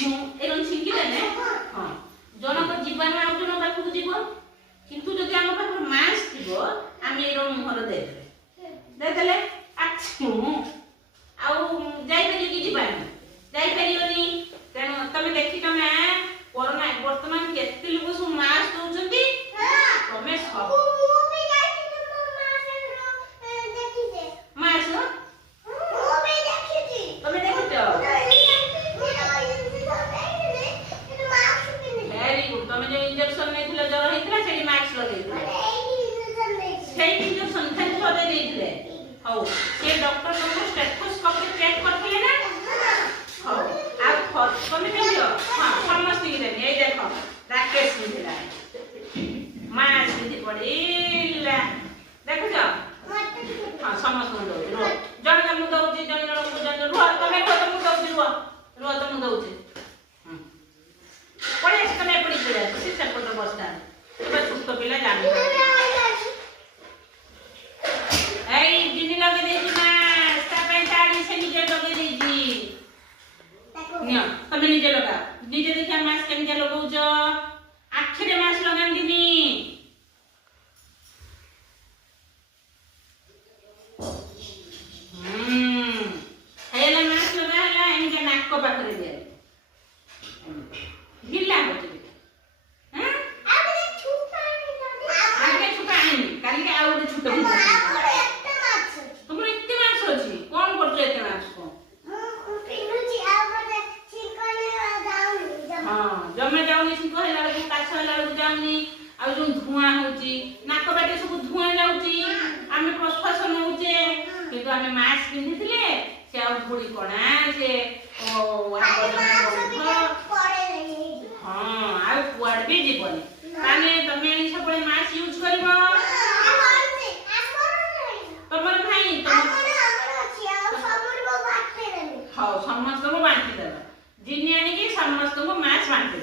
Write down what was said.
एरन छिंकी देने हां जनक जीवन आ जन पाखु जीव किंतु जदि हम पाखु मास थिबो आमे एरन मुहर दे देले अच्छू आ जाई परि कि जीवन जाई परियोनी तेनो तमे देखि तमे कोरोना वर्तमान केते लोग सु मास दोचंती तमे सब मास तमे देखितो वेरी गुड तमे जो इंजेक्शन नेथिले जर हेतिला सेडी मास्क लगेइथिले सेडी इंजेक्शन थेन थोदे देइथिले हौ से डॉक्टर को स्टेथोस्कोप रे चेक करथिले ना हौ आ तमे देखियो हां समस्त की देबे ए देखो राकेश मिथिला मास्क दि पड़िला देखो जा हां समस्त को दो रो जण जण दउची जण जण को जण रो तमे को तम दउची रो तम दउची पड़े तमे पड़ी पड़े सिस्टम को बसता तबे छुट्टो पिला जानी एई दिनी लगे देची ना स्टा साड़ी से नीचे लगे देची नियो तमे नीचे लगा नीचे देखा मास्क केमके लगाउछ आखिरे मास्क लगांदिनी हेला मास्क लगा हला एमके नाक को पाखरे दे गिल्ला होची हां आगे छुपा आनी काली के आउडे छुटो तुमर इत्ते मास होची कोन करछ एते मास को पिनुची आबे छिकने जाउनी हां जमे जाउनी छिको हेला को काछ हेला को जाउनी आ जो धुआं होची नाक बाटे सब धुआं जाउची आमे प्रश्वासन होचे किंतु आमे मास्क पिंधिथिले से आ धूली कोना से ओ हां आ कुआड भी जीवनी ताने तमे सब मास्क यूज करबो तमर भाई हां समस्त को बांटी देबा जिन्नी आनी की समस्त को मास्क बांटी